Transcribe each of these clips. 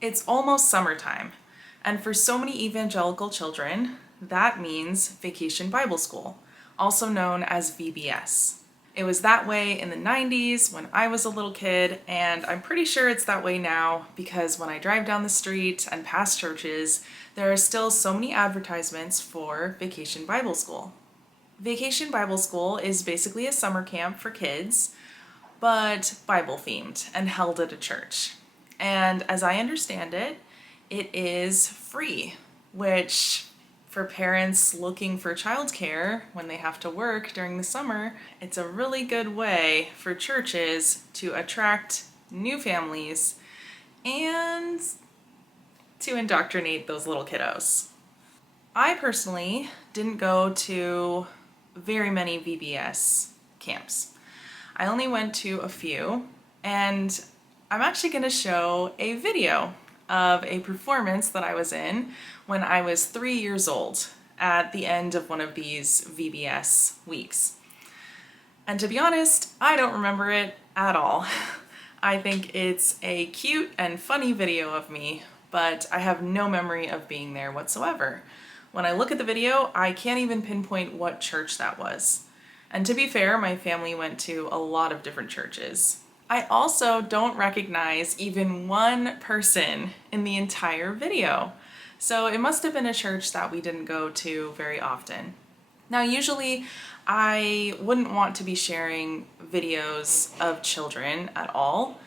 It's almost summertime, and for so many evangelical children, that means Vacation Bible School, also known as V.B.S. It was that way in the 90s when I was a little kid, and I'm pretty sure it's that way now because when I drive down the street and past churches, there are still so many advertisements for Vacation Bible School. Vacation Bible School is basically a summer camp for kids, but Bible themed and held at a church. And as I understand it, it is free, which for parents looking for childcare when they have to work during the summer, it's a really good way for churches to attract new families and to indoctrinate those little kiddos. I personally didn't go to very many V.B.S. camps. I only went to a few, and I'm actually going to show a video of a performance that I was in when I was 3 years old at the end of one of these V.B.S. weeks. And to be honest, I don't remember it at all. I think it's a cute and funny video of me, but I have no memory of being there whatsoever. When I look at the video, I can't even pinpoint what church that was. And to be fair, my family went to a lot of different churches. I also don't recognize even one person in the entire video. So it must have been a church that we didn't go to very often. Now, usually I wouldn't want to be sharing videos of children at all,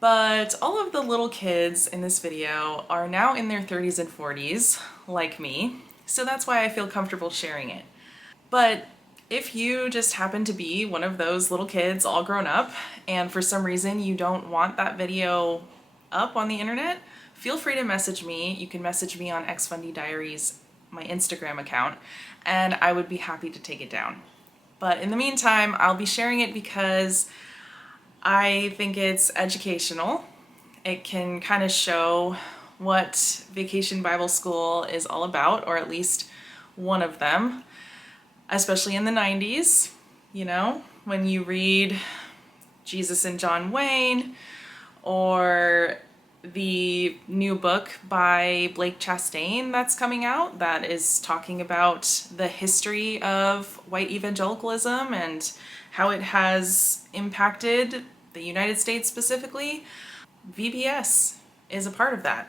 but all of the little kids in this video are now in their 30s and 40s, like me, so that's why I feel comfortable sharing it. But if you just happen to be one of those little kids all grown up and for some reason you don't want that video up on the internet, feel free to message me. You can message me on Ex-Fundie Diaries, my Instagram account, and I would be happy to take it down. But in the meantime, I'll be sharing it because I think it's educational. It can kind of show what Vacation Bible School is all about, or at least one of them. Especially in the 90s, you know, when you read Jesus and John Wayne, or the new book by Blake Chastain that's coming out that is talking about the history of white evangelicalism and how it has impacted the United States specifically. V.B.S. is a part of that.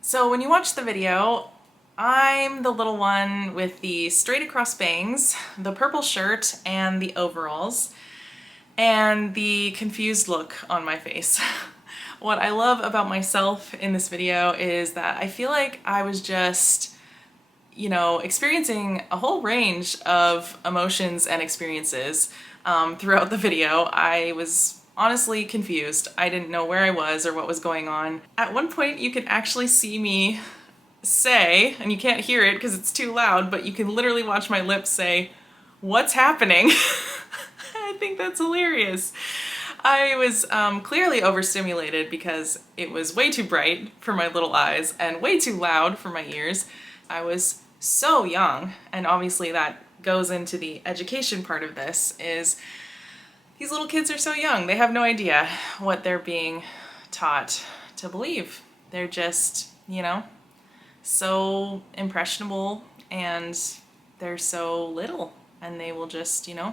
So when you watch the video, I'm the little one with the straight across bangs, the purple shirt, and the overalls, and the confused look on my face. What I love about myself in this video is that I feel like I was just, you know, experiencing a whole range of emotions and experiences throughout the video. I was honestly confused. I didn't know where I was or what was going on. At one point, you could actually see me say, and you can't hear it because it's too loud, but you can literally watch my lips say, "What's happening?" I think that's hilarious. I was clearly overstimulated because it was way too bright for my little eyes and way too loud for my ears. I was so young, and obviously that goes into the education part of this, is these little kids are so young. They have no idea what they're being taught to believe. They're just, you know, so impressionable, and they're so little, and they will just, you know,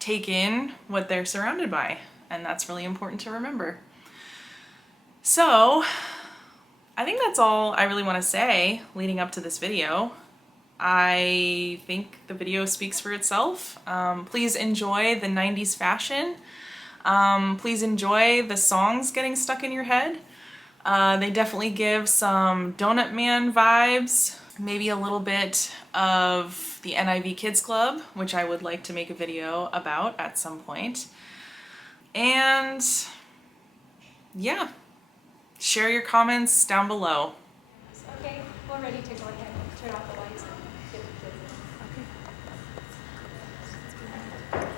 take in what they're surrounded by, and that's really important to remember. So I think that's all I really want to say leading up to this video. I think the video speaks for itself. Please enjoy the 90s fashion. Please enjoy the songs getting stuck in your head. They definitely give some Donut Man vibes, maybe a little bit of the NIV Kids Club, which I would like to make a video about at some point. And yeah, share your comments down below. Okay, we're ready to go ahead and turn off the lights and get the kids in.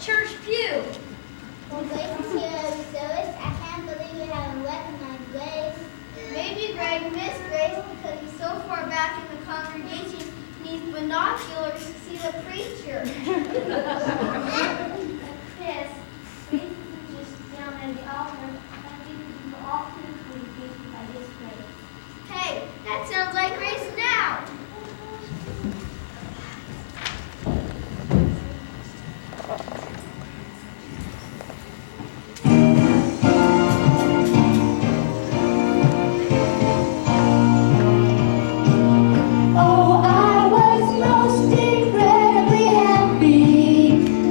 church pew. Well, Grace is here every service. I can't believe you haven't recognized Grace. Maybe Greg missed Grace because he's so far back in the congregation he needs binoculars to see the preacher. Yes, Grace is just down at the altar. I think people often communicate by this way. Hey, that sounds like Grace now. Oh, I was most incredibly happy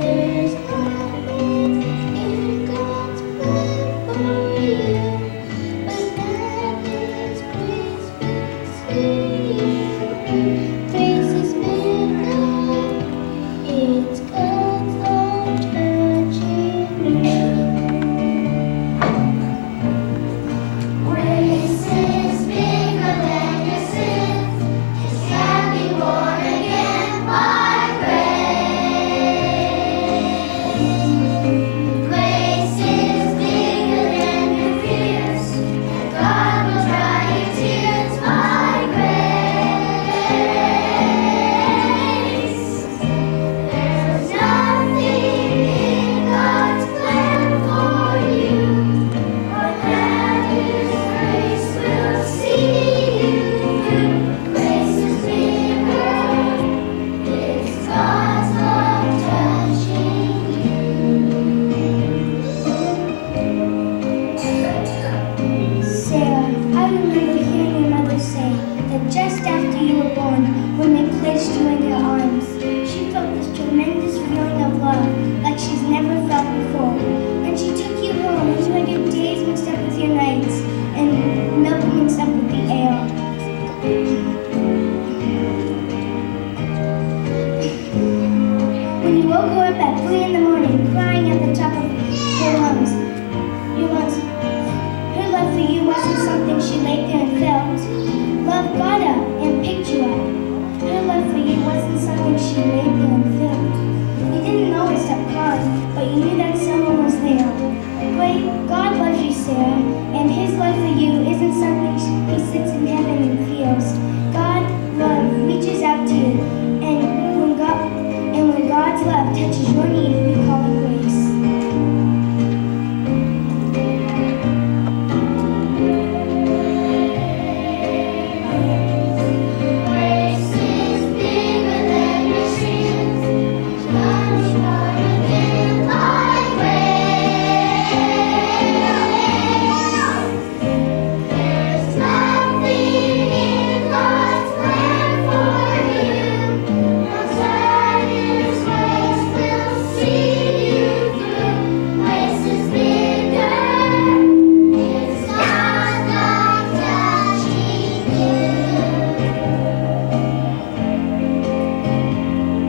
There's nothing in God's plan for you, but that His grace will see you through. Grace is big enough, it's God's love touching you. Grace is bigger than your sins. You can be born again by grace. Grace is bigger than your fears, and God will dry your tears by grace. There's nothing in God's plan for you, but that His grace will see you through. Grace is bigger, it's God's love touching you. Sarah, I remember hearing your mother say that just after you were born, when they placed you in her arms, she felt this tremendous feeling of love like she's never felt before. And she took you home, and you had your days mixed up with your nights, and milk mixed up with the ale. When you woke her up at 3 in the morning, crying at the top of your lungs, her love for you wasn't something she laid there and felt. Love got up and picked you up. Her love for you wasn't something she laid there and felt. You didn't always stop crying, but you knew that someone was there. But God loves you, Sarah, and His love for you isn't something He sits in heaven and feels. God's love reaches out to you, and when God's love touches your need, we call it grace. Grace is bigger than your sins. God is born again by grace. There's nothing in God's plan for you, but that His grace will see you through. Grace is bigger, it's God's love touching you.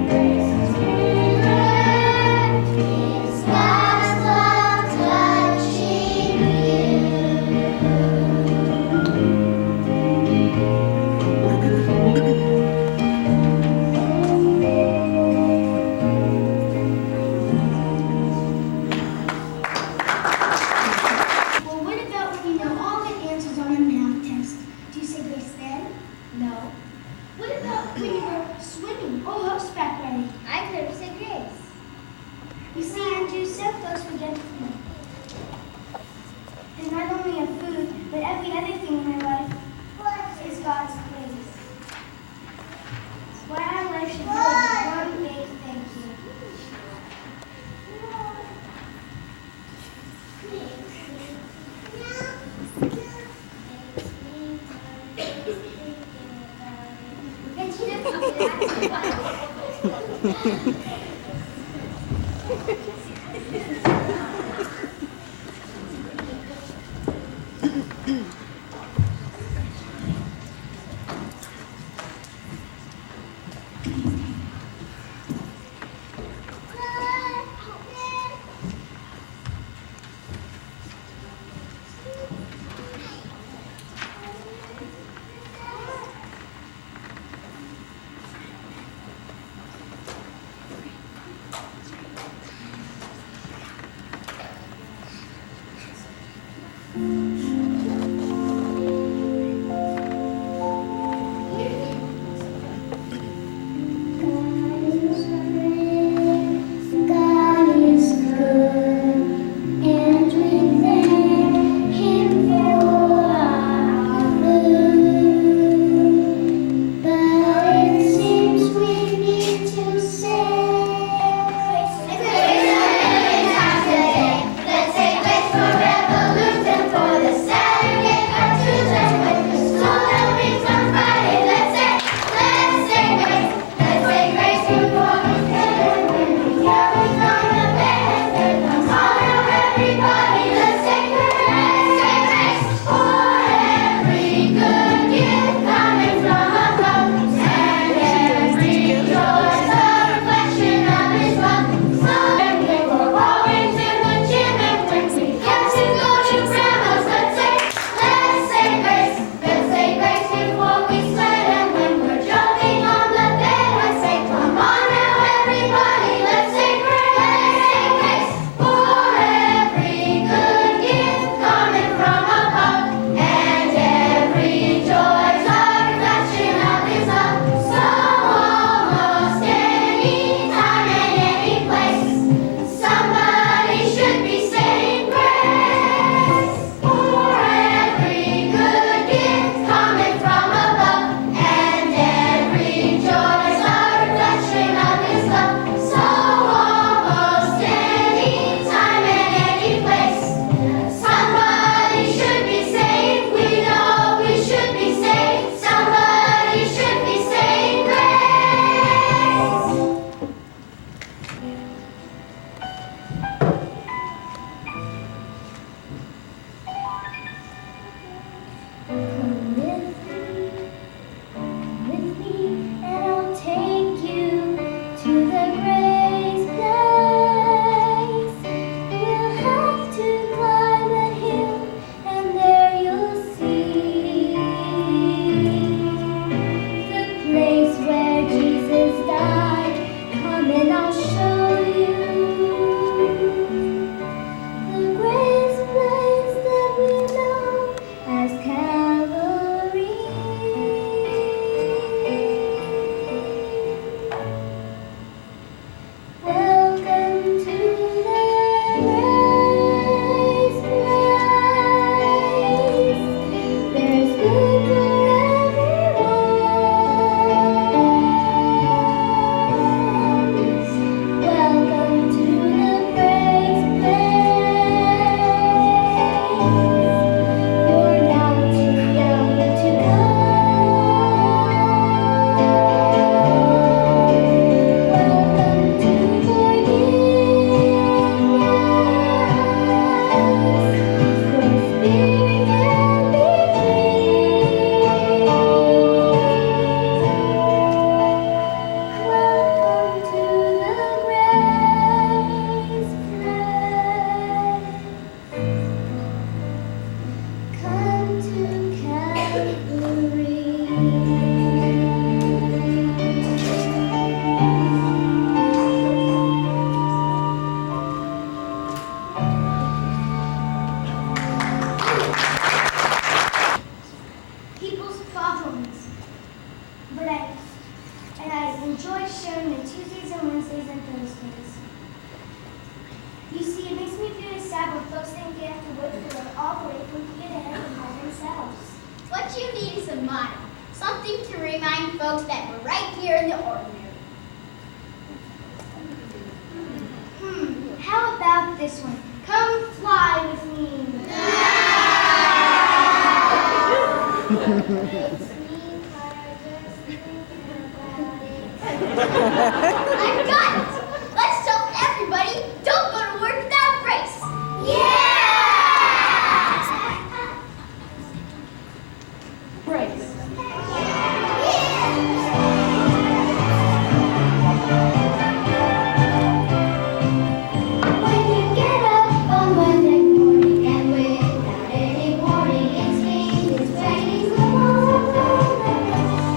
Grace is bigger, it's God's love touching Well, what about when you know all the answers on a math test? Do you say grace then? No. What about when you were swimming or horseback riding? I could have said grace. You see, Andrew, some folks forget food. And not only of food, but every other thing in their life is God's grace. Why our life should be one big thank you. this one. Come fly with me. I've got it! Let's tell everybody, don't go to work without grace! Yeah! Grace. When you get up on Monday morning and without any warning, it's raining, come on,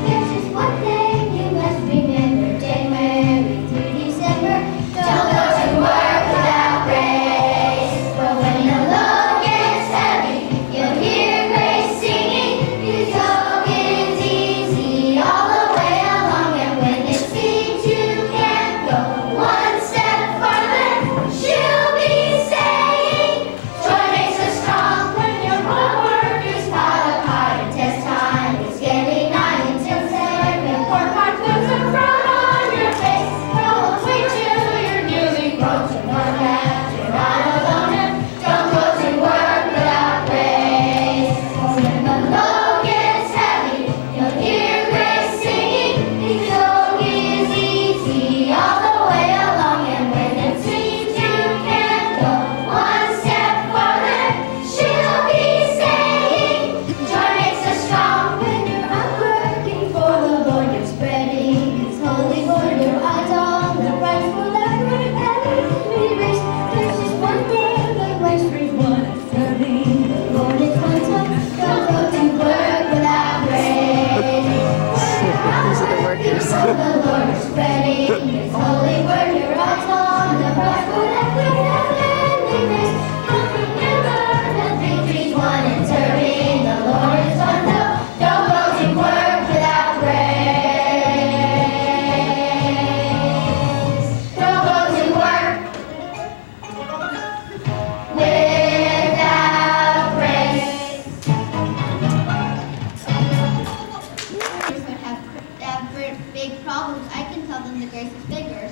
there's just one thing you must remember, January through December, don't go to work without grace. But when the load gets heavy, you'll hear grace singing, his yoke is easy all the way along, and when it seems you can't go one step farther, she'll be saying, joy makes us strong when your homework is piled up high and test time is getting nigh until 7 report card puts a frown on your face. Don't wait till you're nearly grown to know that you're not alone and don't go to work without grace. For when the load gets heavy, you'll hear grace singing, his yoke is easy all the way along, and when it seems you can't go one step farther, she'll be saying, joy makes us strong when you're out working for the Lord, you're spreading his holy word, your eyes on the prize for that great heavenly race. There's just one thing that waits for one is serving the Lord is one, so don't go to work without grace. These are the workers. The Lord is spreading his holy word, your eyes on the prize for that great heavenly race. Don't remember that victory's won and serving the Lord is one, so don't go to work without grace. Don't go to work without grace. That have big problems, I can tell them the grace is bigger.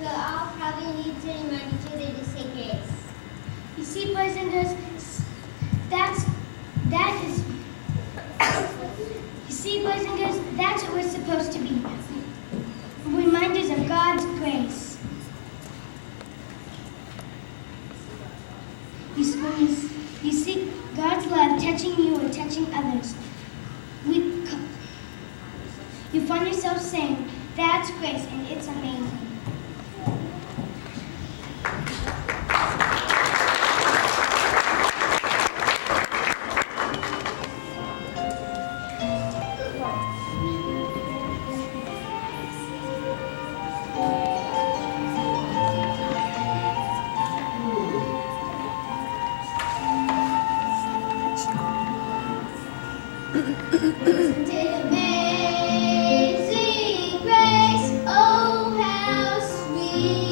Well, I'll probably need to remind each other to say grace. You see, boys and girls, that's what we're supposed to be. Reminders of God's grace. You see God's love touching you and touching others. You find yourself saying, that's grace, and it's amazing. Isn't it amazing grace? Oh, how sweet